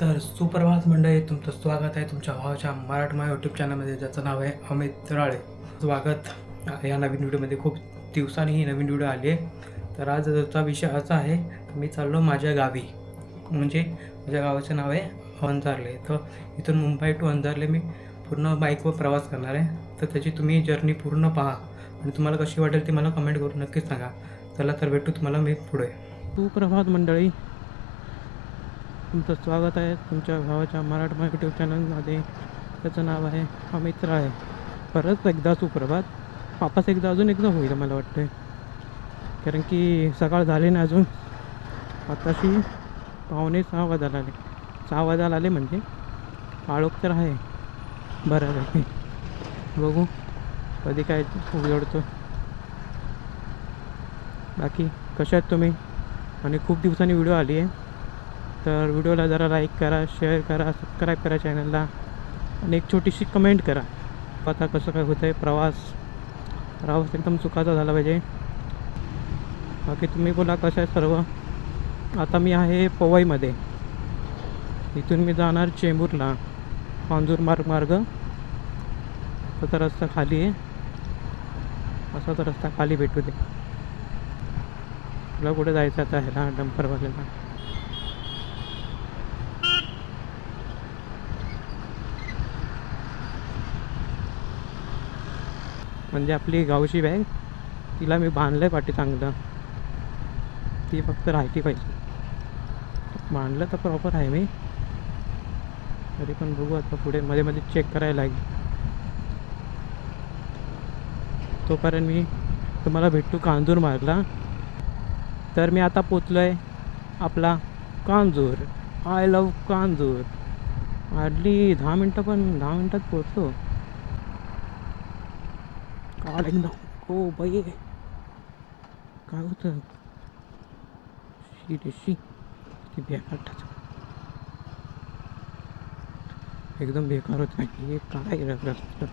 तर सुप्रभात मंडळी, तुमचं स्वागत आहे तुमच्या भावाच्या मराठमा यूट्यूब चॅनलमध्ये, ज्याचं नाव आहे अमित राळे. स्वागत या नवीन व्हिडिओमध्ये. खूप दिवसांनी ही नवीन व्हिडिओ आली आहे. तर आजचा विषय असा आहे, मी चाललो माझ्या गावी. म्हणजे माझ्या गावाचं नाव आहे अंधारले. तर इथून मुंबई टू अंधारले मी पूर्ण बाईकवर प्रवास करणार आहे. तर त्याची तुम्ही जर्नी पूर्ण पहा आणि तुम्हाला कशी वाटेल ती मला कमेंट करून नक्कीच सांगा. चला तर भेटू तुम्हाला मी पुढे. सुप्रभात मंडळी, तुमचं स्वागत आहे तुमच्या भावाच्या मराठमा यूट्यूब चॅनलमध्ये. त्याचं नाव आहे अमित राळे. परत एकदा सुप्रभात. वापस अजून एकदा होईल मला वाटतं, कारण की सकाळ झाली ना अजून. आताशी 5:45 वाजायला आले म्हणजे काळोख तर आहे बरं आहे. बघू कधी काय उजळतो. बाकी कशा आहेत तुम्ही? आणि खूप दिवसांनी व्हिडिओ आली आहे, तर व्हिडिओला जरा लाईक करा, शेअर करा, सबस्क्राईब करा चॅनलला आणि एक छोटीशी कमेंट करा. आता कसं काय होतं आहे प्रवास एकदम सुखाचा झाला पाहिजे. बाकी तुम्ही बोला कसं आहे सर्व. आता मी आहे पवईमध्ये. इथून मी जाणार चेंबूरला, कांजूर मार्ग. तसा रस्ता खाली आहे, असाच रस्ता खाली भेटू दे. तुला कुठे जायचं आता ह्याला डंपरवाल्याला? म्हणजे आपली गावची बॅग, तिला मी बांधलं आहे पाठी चांगलं. ती फक्त राहायची पाहिजे. बांधलं तर प्रॉपर आहे मी, तरी पण बघू आता पुढे मध्ये मध्ये चेक करायला लागेल. तोपर्यंत मी तुम्हाला भेटतो कांजूर मार्गला. तर मी आता पोचलो आहे आपला Kanjur. I love Kanjur. Hardly 10 मिनटात पोचतो. काल एकदम हो बाई, काय होतं शी ती बेकार एकदम बेकार होत नाही. हे काय रस्ता.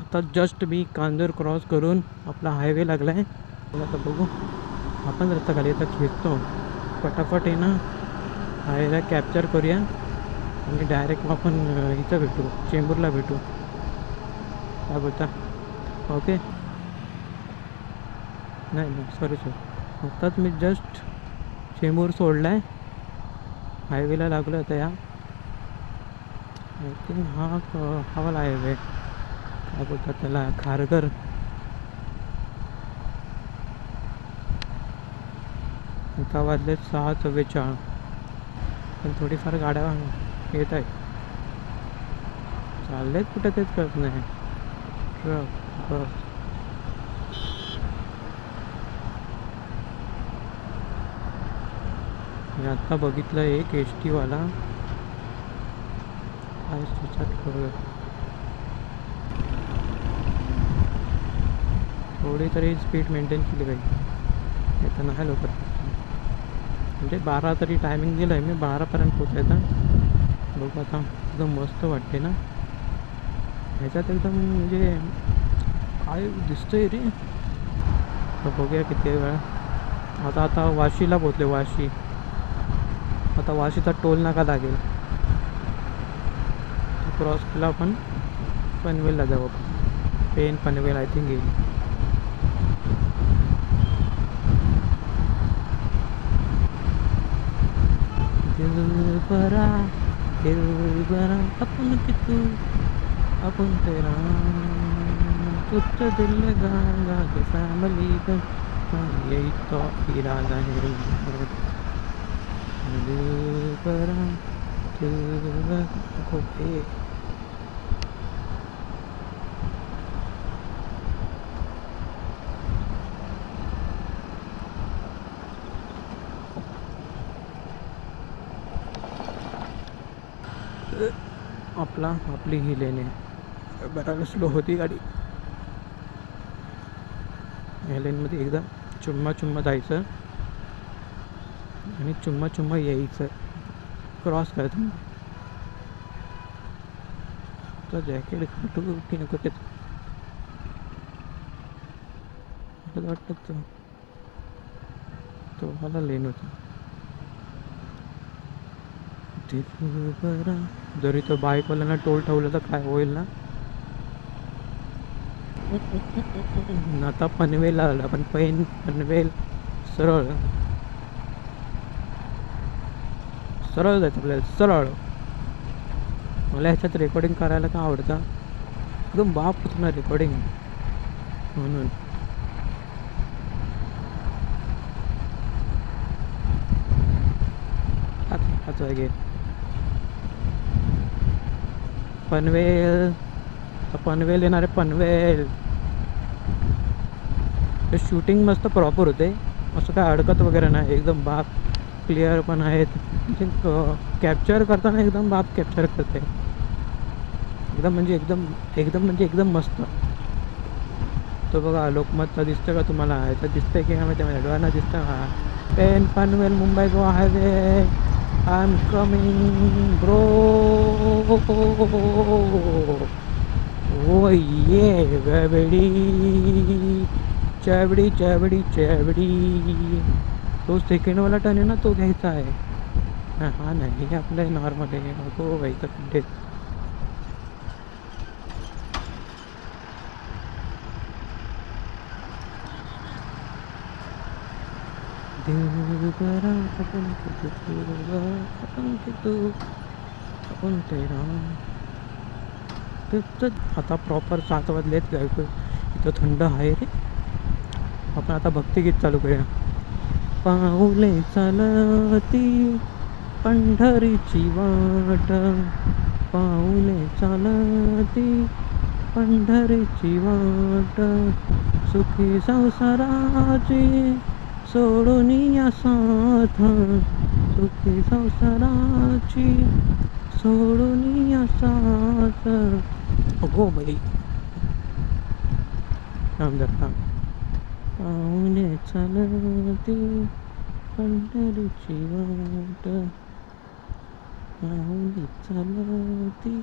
आता जस्ट मी कांजूर क्रॉस करून आपला हायवे लागला आहे. आता बघू आपण रस्ता खाली आता खेचतो पटापट आहे ना. हायवेला कॅप्चर करूया आणि डायरेक्ट आपण इथं भेटू, चेंबूरला भेटू. काय बोलता? ओके. नाही सॉरी. आत्ताच मी जस्ट चेंबूर सोडला आहे, हायवेला लागलो आता. या आय थिंक हा वाला हायवे, काय बोलतात त्याला, खारघर. आता वाजले 6:44, पण थोडीफार गाड्या येत आहेत. चाललेत कुठं तेच कळत नाही. Truck bus. मी आत्ता बघितलं एक HD वाला, काय सुसाट करूया. थोडी तरी स्पीड मेंटेन केली पाहिजे. येतं नाही लवकर, म्हणजे 12 तरी टायमिंग दिलं आहे मी, 12पर्यंत पोचायचा. बघू आता. एकदम मस्त वाटते ना ह्याच्यात, एकदम म्हणजे काय दिसतंय रे. तर बघूया किती वेळा. आता वाशीला पोचले. आता वाशीचा टोल नाका लागेल. क्रॉस केला आपण पनवेलला जाऊ. पनवेल आय थिंक येईल. दिल बरा अपन कितू अपन तेरा तुझ दिल लगा के फैमिली का, यही तो इरादा है. दिल बरा खूप हे. आपली ही लेने बराबर स्लो होती गाडी. या लेनमध्ये एकदा चुम्मा जायचं आणि चुम्मा यायचं. क्रॉस करायचं. तर जॅकेट घालू की नको ते वाटतं तो मला लेन होता. दिलबरा जरी तो बाईकवाल्यांना टोल ठेवलं तर काय होईल ना. आता पनवेल आला पण पनवेल सरळ सरळ जायचं आपल्याला सरळ. मला ह्याच्यात रेकॉर्डिंग करायला का आवडतं एकदम बाप होतं ना रेकॉर्डिंग म्हणून. हाच वागे पनवेल पनवेल येणार आहे पनवेल. ते शूटिंग मस्त प्रॉपर होते असं काय अडकत वगैरे नाही एकदम बाप क्लिअर पण आहेत. कॅप्चर करताना एकदम बाप कॅप्चर करते एकदम म्हणजे एकदम मस्त. तो बघा लोकमतचा दिसतं का तुम्हाला याचं दिसतंय की माहिती माझ्या डोळ्यांना दिसतं का. Panvel Mumbai Goa highway I am coming bro. ओ ये बेबडी चॅबडी चॅबडी चॅबडी. तो सेकंडवाला टर्न आहे ना तो घ्यायचा आहे. हा नाही हे आपलं नॉर्मल आहे. नको व्हायचं खड्डे. दिलबरा आपण तेरा. आता प्रॉपर 7 वाजलेत गायको इथं थंड आहे रे. आपण आता भक्तिगीत चालू करूया. पाऊले चालती पंढरीची वाट पाऊले चालती पंढरीची वाट सुखी संसाराची सोडून या साथ सुखी संसाराची सोडून या साथ. अगो बाई थांब जरा थांब. पाऊले चालती पंढरीची वाट पाऊले चालती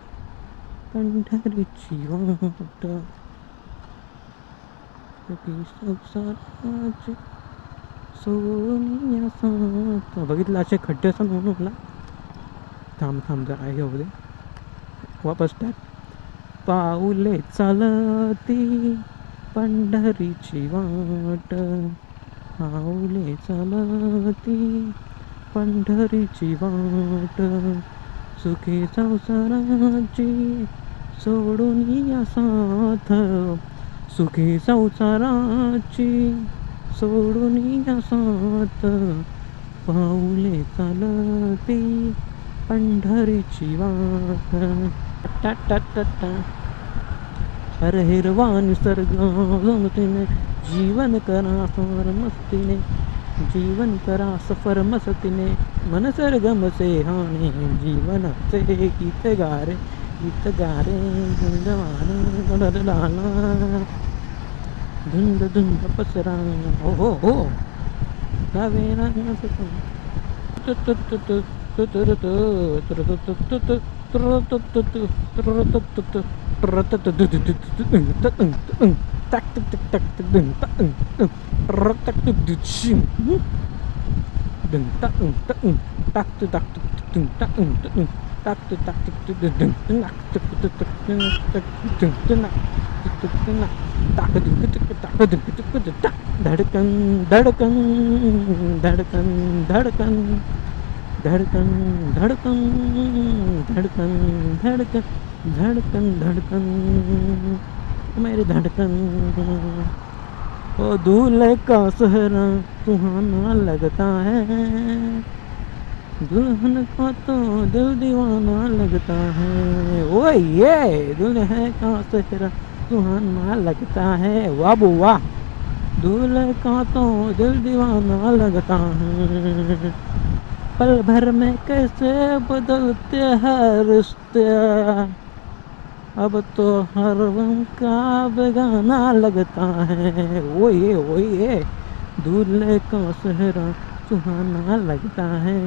पंढरीची वाट सुखी संसाराची सोडून या साथ. बघितलं असे खड्डे असं म्हणून मला थांब जरा हे होऊ दे वापस टाक. पाऊले चालती पंढरीची वाट पाऊले चालती पंढरीची वाट सुखी संसाराची सोडून या साथ सुखी संसाराची सोडून या साथ पाऊले चालती पंढरीची वाट. हर हिरवा निसर्ग गमतीने जीवन करा सफर मस्तीने जीवन करा सफर मस्तीने मन सरगम से हाने जीवनाचे गीत गारे झुंजवाने लाला धुंद पसरा. हो गावेरा धड़कन धड़कन धड़कन धड़कन धड़कन धड़कन धड़कन धड़कन धड़कन धड़कन मेरी धड़कन. ओ दूल्हे का सहरा सुहाना लगता है दुल्हन का तो दिल दीवाना लगता है. ओ ये दुल्हे का सहरा सुहाना लगता है. वाह बुआ दूल्हे का तो दिल दीवाना लगता है. पल भर में कैसे बदलते हैं रिश्ते अब तो हर रंग का बेगाना लगता है. वो ये दूल्हे का सेहरा सुहाना लगता है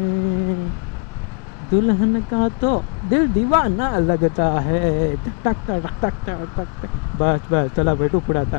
दुल्हन का तो दिल दीवाना लगता है. टक टक टक टक टक. बस चला भेटू पुढे आता.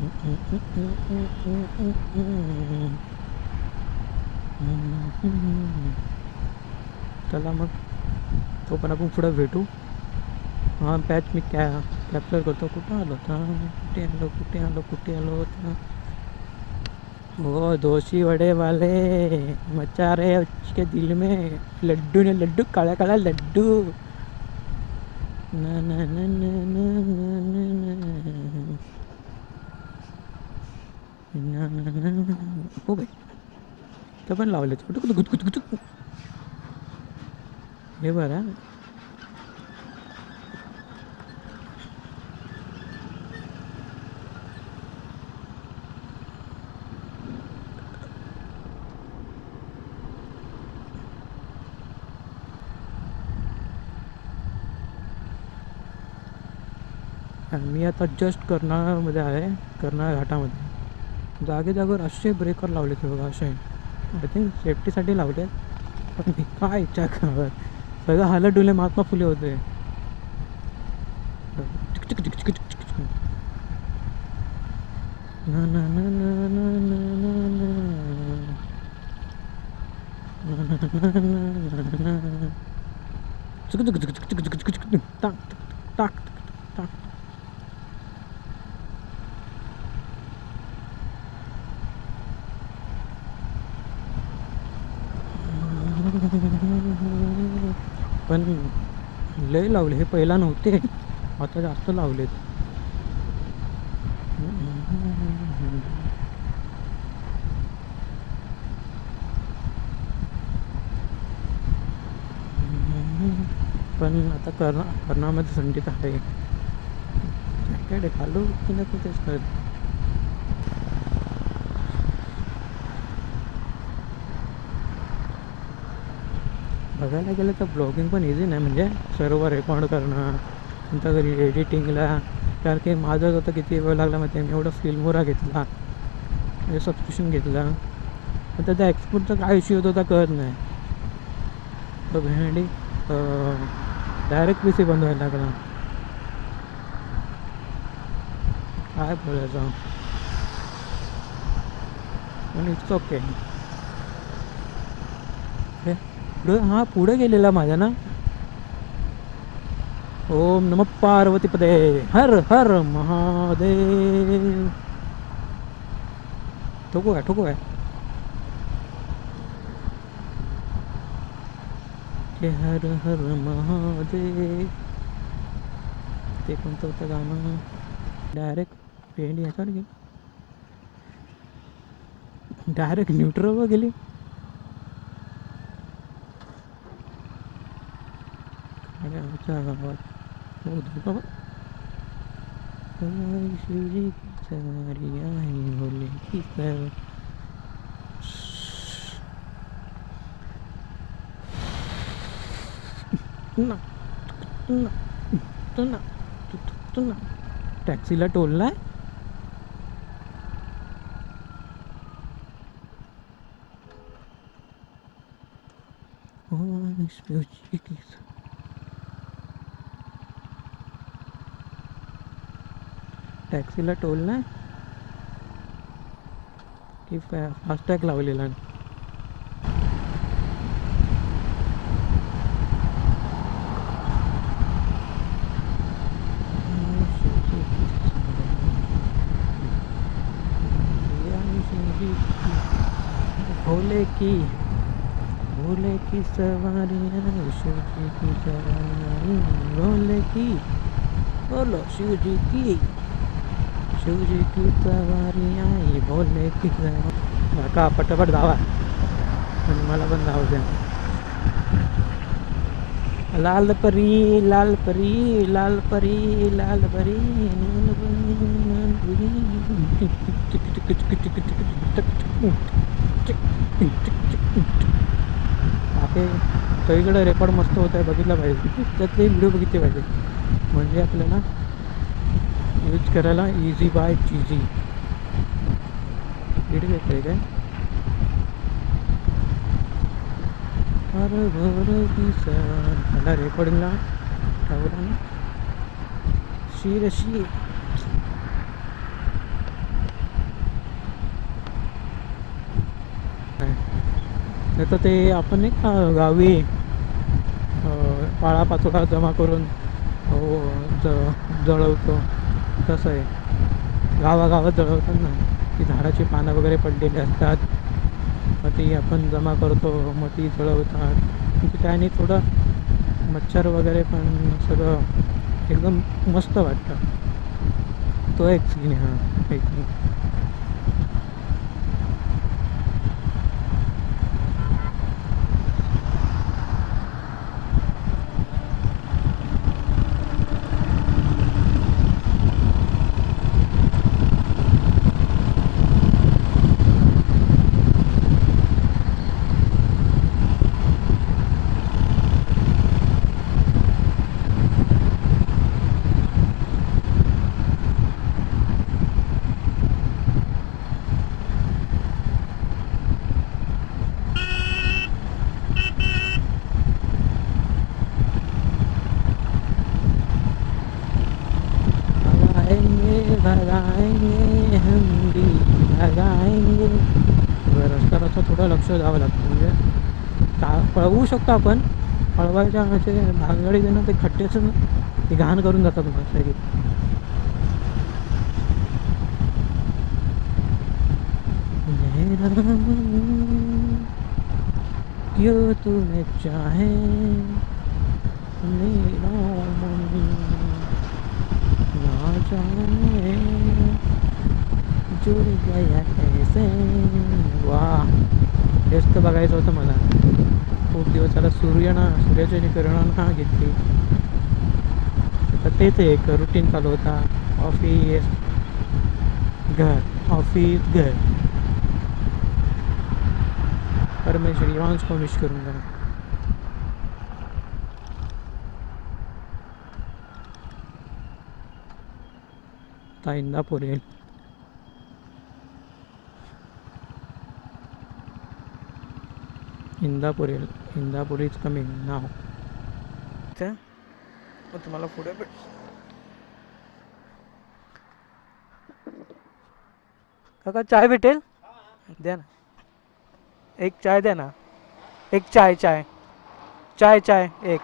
चला मग तो पण आपण पुढं भेटू. हां पॅच मी कॅप्चर करतो. कुठं आलो होता, कुठे आलो होता. वो दोषी वड़े वाले मचा रहे उसके दिल में लड्डू ने लड्डू काला काला लड्डू ना ना ना ना ना ना ना ना ना. हो बाई तर पण लावले गुट हे बरं. मी आता जस्ट कर्नाळमध्ये आहे. कर्नाळ घाटामध्ये जागेवर असे ब्रेकर लावले ते बघा. असे आय थिंक सेफ्टीसाठी लावले. पण मी काय इच्छा करत सगळं हालत डुले महात्मा फुले होते. ना ना ना ना ना ना ना टाक. पण लय लावले हे पहिला नव्हते, आता जास्त लावलेत. पण आता कर्नामध्ये थंडीत आहे. जॅकेट घालू की नको तेच कळत. बघायला गेलं तर ब्लॉगिंग पण इझी नाही. म्हणजे सर्व रेकॉर्ड करणं नंतर घरी एडिटिंगला. कारण की माझं आता किती वेळ लागला माहिती आहे. मी एवढं फिल्मोरा घेतला, म्हणजे सबस्क्रिप्शन घेतलं, पण त्याचा एक्सपोर्टचा काय इश्यू होतो होता कळत नाही. तर भेंडी डायरेक्ट पी सी बंद व्हायला लागला. काय बोलायचं. पण इट्स ओके. हां पुढे गेलेला माझ्या ना. ओम नमः पार्वतीपदे हर हर महादेव. ठोको आहे हर हर महादेव. ते कोणतं होतं गाणं. डायरेक्ट पेंडी ह्याच्यावर गेली, डायरेक्ट न्यूट्रलवर गेली. आणि आमच्या गावात हो बाबा शिवजी की सवारी आहे भोले की सवारी. टॅक्सीला टोल नाही. टॅक्सीला टोल नाही की फास्टॅग लावलेला. भोले की सवारी शिवजी की सवारी भोले की बोलो शिवजी की सवारी आई भोले की सवारी. का पटापट धावा आणि मला पण धाव द्या. लाल परी लाल परी लाल परी लाल परी आपले सगळीकडे रेकॉर्ड मस्त होत आहे. बघितलं पाहिजे, त्यातले व्हिडिओ बघितले पाहिजे, म्हणजे आपल्याला यूज करायला इझी बाय चीजी. व्हिडिओ येत आहे काय अरे भर की सर रेकॉर्डिंगला ठेवला ना. शी तर ते आपण नाही का गावी पाळापाचोळा जमा करून जळवतो, तसं आहे. गावागावात जळवतात ना, ती झाडाची पानं वगैरे पडलेली असतात, मग ती आपण जमा करतो, मग ती जळवतात. म्हणजे त्याने थोडं मच्छर वगैरे पण सगळं एकदम मस्त वाटतं. तो एक सीन आहे हा एकदम. भगाएंगे हम भी भगाएंगे. रस्ता थोडं लक्ष द्यावं लागतं. म्हणजे का पळवू शकतो आपण, पळवायच्या म्हणजे भानगडी ना ते खड्ड्याचं ते घाण करून जातात तुम्हाला सगळी. क्यों तुम्हें चाहे मेरा मन ना जाने जुड़ गया कैसे. वा, हेच तर बघायचं होतं मला खूप दिवस झाला. सूर्याची किरणांना घेतली तर तेच एक रुटीन चालू होता. ऑफिस घर, ऑफिस घर. पर मैं श्रीवांश को विश करूँगा. आता इंदापूर येईल. इंदापूर इज कमिंग नाव. तुम्हाला पुढे काका चाय भेटेल? द्या ना, एक चाय द्या ना. एक चाय चाय चाय चाय एक.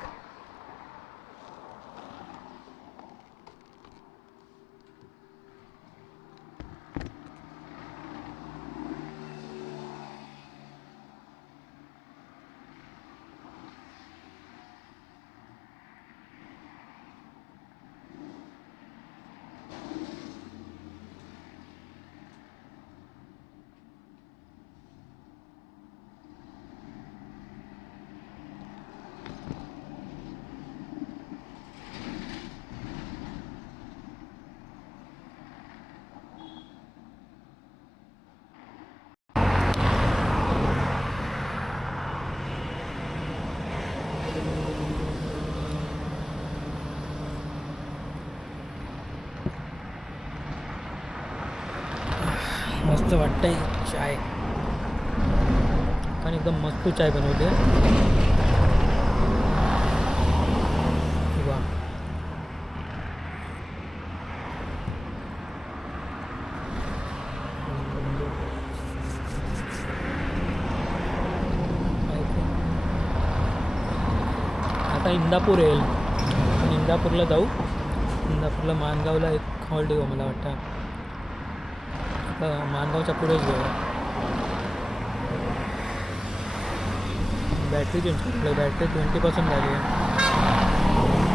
मस्त वाटतंय चाय. पण एकदम मस्त चाय बनवते. वा, आता इंदापूर येईल. आपण इंदापूरला जाऊ. इंदापूरला माणगावला एक हॉल देऊ मला वाटतं. माणगावच्या पुढेच घेऊ. बॅटरी चेंज केली, बॅटरी 20% झाली आहे.